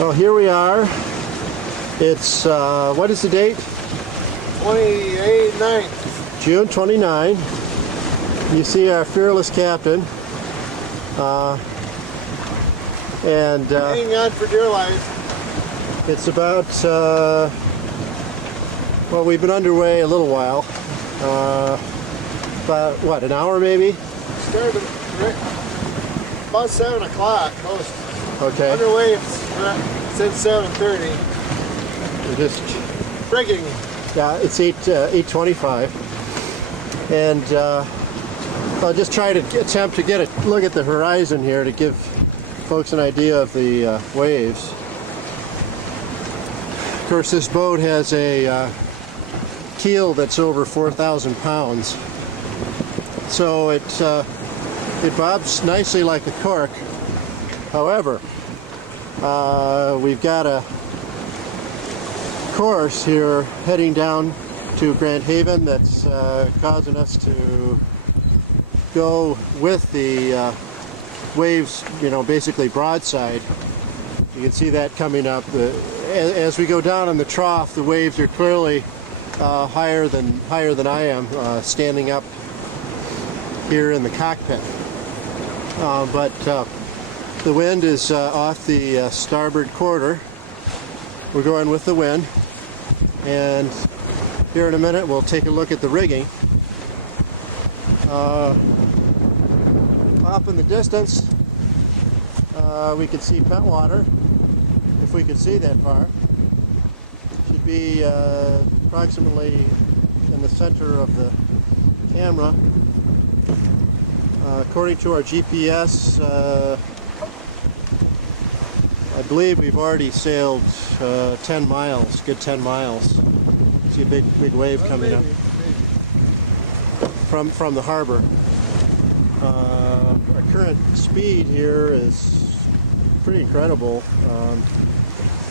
Well, here we are. It's, what is the date? 28/9. June 29. You see our fearless captain. Hang on for dear life. It's about, well, we've been underway a little while. About, what, an hour maybe? Started about 7 o'clock most. Okay. Underway since 7:30. We're just, Rigging. yeah, it's 8:25. And I'll just try to attempt to get a look at the horizon here to give folks an idea of the waves. Of course, this boat has a keel that's over 4,000 pounds. So it bobs nicely like a cork. However, we've got a course here heading down to Grand Haven that's causing us to go with the waves, you know, basically broadside. You can see that coming up. As we go down in the trough, the waves are clearly higher than I am, standing up here in the cockpit. But the wind is off the starboard quarter. We're going with the wind, and here in a minute we'll take a look at the rigging. Off in the distance we can see Pentwater, if we can see that far. Should be approximately in the center of the camera. According to our GPS, I believe we've already sailed 10 miles, good 10 miles. See a big wave coming up from the harbor. Our current speed here is pretty incredible.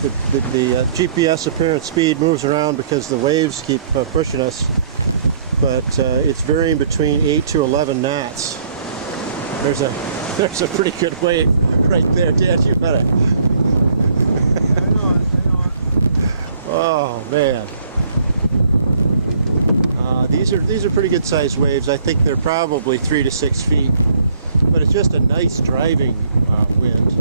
The GPS apparent speed moves around because the waves keep pushing us, but it's varying between 8 to 11 knots. There's a pretty good wave right there, Dad. You better. I know it. Oh man. These are pretty good sized waves. I think they're probably 3 to 6 feet, but it's just a nice driving wind.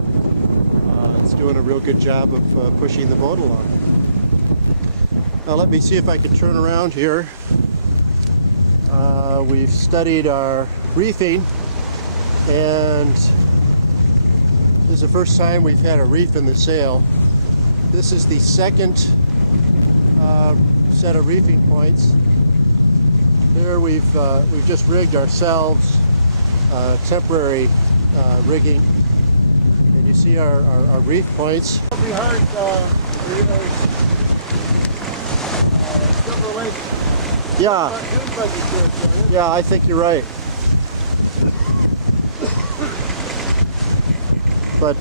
It's doing a real good job of pushing the boat along. Now let me see if I can turn around here. We've studied our reefing, and this is the first time we've had a reef in the sail. This is the second set of reefing points. Here we've just rigged ourselves temporary rigging, and you see our reef points. It'll be hard Stowaway. Yeah, I think you're right. But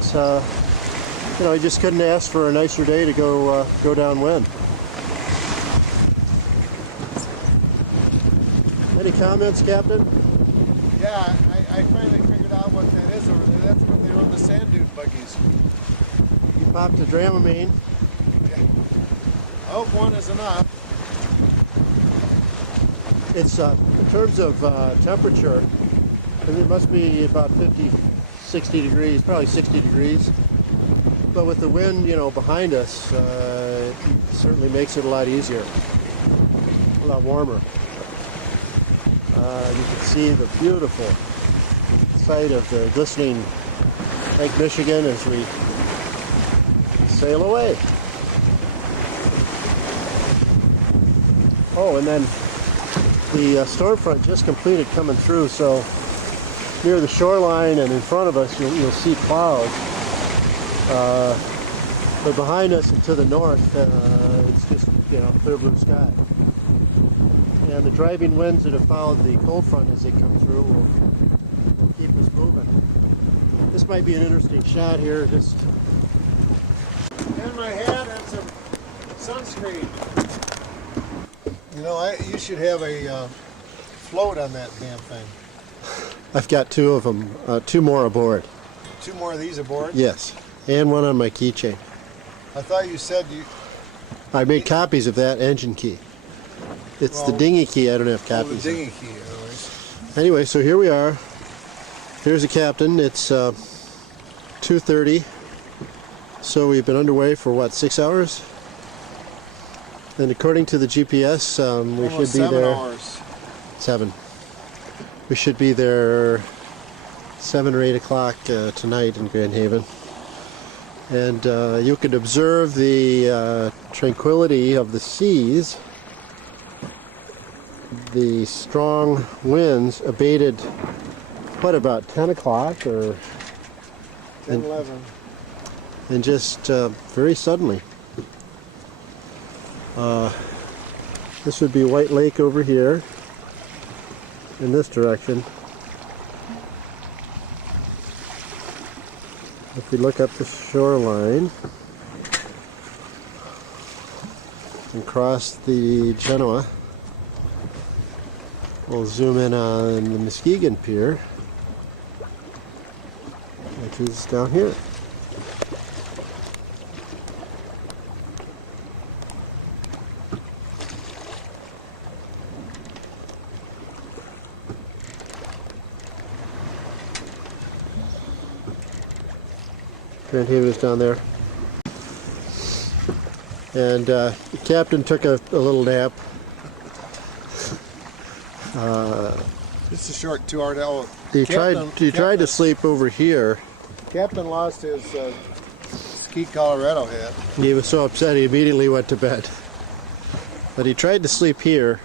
you know, you just couldn't ask for a nicer day to go downwind. Any comments, Captain? Yeah, I finally figured out what that is over there. That's what they run the sand dune buggies. You popped a Dramamine. Yeah. I hope one is enough. It's in terms of temperature, it must be about 50, 60 degrees, probably 60 degrees. But with the wind, you know, behind us, it certainly makes it a lot easier, a lot warmer. You can see the beautiful sight of the glistening Lake Michigan as we sail away. Oh, and then the storm front just completed coming through, so near the shoreline and in front of us you'll see clouds. But behind us and to the north, it's just, you know, clear blue sky. And the driving winds that have followed the cold front as they come through will keep us moving. This might be an interesting shot here. Just And my hat and some sunscreen. You know, you should have a float on that damn thing. I've got two of them, two more aboard. 2 more of these aboard? Yes, and one on my keychain. I thought you said you. I made copies of that engine key. It's the Well, dinghy key I don't have Oh, the copies dinghy key, anyways. Anyway, so here we are. Here's the captain. It's 2:30. So we've been underway for what, 6 hours? And according to the GPS, we Almost should be 7 there. hours. 7. We should be there 7 or 8 o'clock tonight in Grand Haven. And you could observe the tranquility of the seas. The strong winds abated, what, about 10 o'clock or 10, 11. and just very suddenly. This would be White Lake over here in this direction. If we look up the shoreline and cross the Genoa, we'll zoom in on the Muskegon Pier, which is down here. Grand Haven is down there. And the captain took a little nap. Just a short 2 hour day. Oh, He tried to sleep over here. Captain lost his Ski Colorado hat. He was so upset he immediately went to bed. But he tried to sleep here,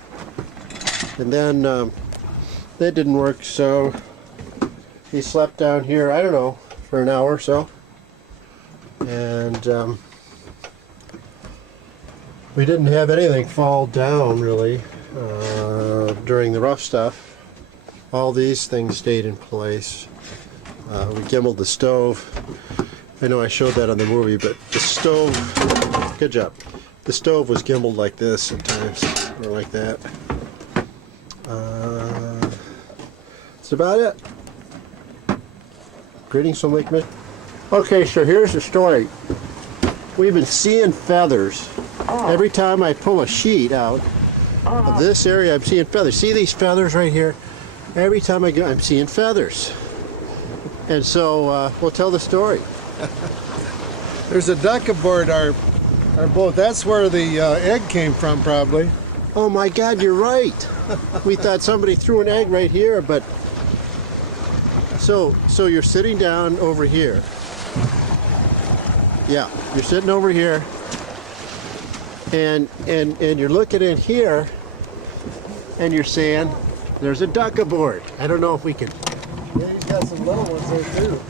and then that didn't work, so he slept down here, I don't know, for an hour or so. And we didn't have anything fall down really during the rough stuff. All these things stayed in place. We gimbaled the stove. I know I showed that on the movie, but the stove, good job. The stove was gimbaled like this at times, or like that. That's about it. Greetings from Lake Michigan. Okay, so here's the story. We've been seeing feathers. Every time I pull a sheet out of this area, I'm seeing feathers. See these feathers right here? Every time I go, I'm seeing feathers. And so we'll tell the story. There's a duck aboard our boat. That's where the egg came from, probably. Oh my God, you're right. We thought somebody threw an egg right here, but so you're sitting down over here. Yeah, you're sitting over here, and you're looking in here, and you're saying, "There's a duck aboard." I don't know if we can. Yeah, he's got some little ones there too.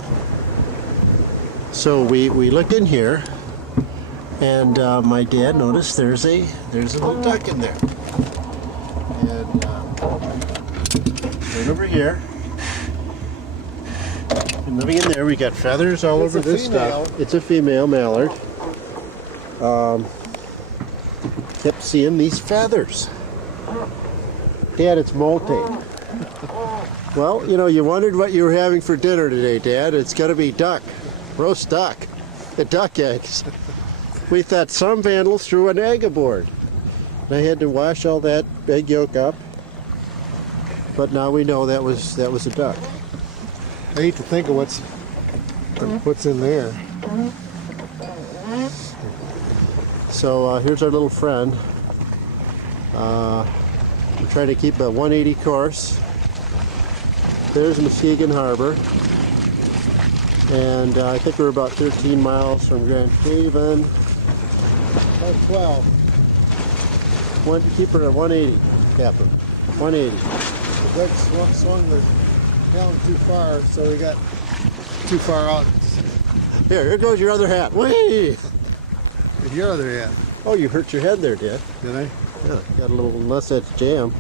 So we looked in here, and my dad noticed there's a little duck in there, and right over here. And living in there, we got feathers all over this stuff. It's a female mallard. Kept seeing these feathers. Dad, it's molting. Well, you know, you wondered what you were having for dinner today, Dad. It's got to be duck, roast duck, the duck eggs. We thought some vandal threw an egg aboard. And I had to wash all that egg yolk up. But now we know that was a duck. I hate to think of what's in there. So here's our little friend. We're trying to keep a 180 course. There's Muskegon Harbor. And I think we're about 13 miles from Grand Haven. About 12. Want to keep her at 180, Captain. 180. The duck swung the helm too far, so we got too far out. Here goes your other hat. Whee! Your other hat. Oh, you hurt your head there, Dad. Did I? Yeah, got a little, unless that's jam.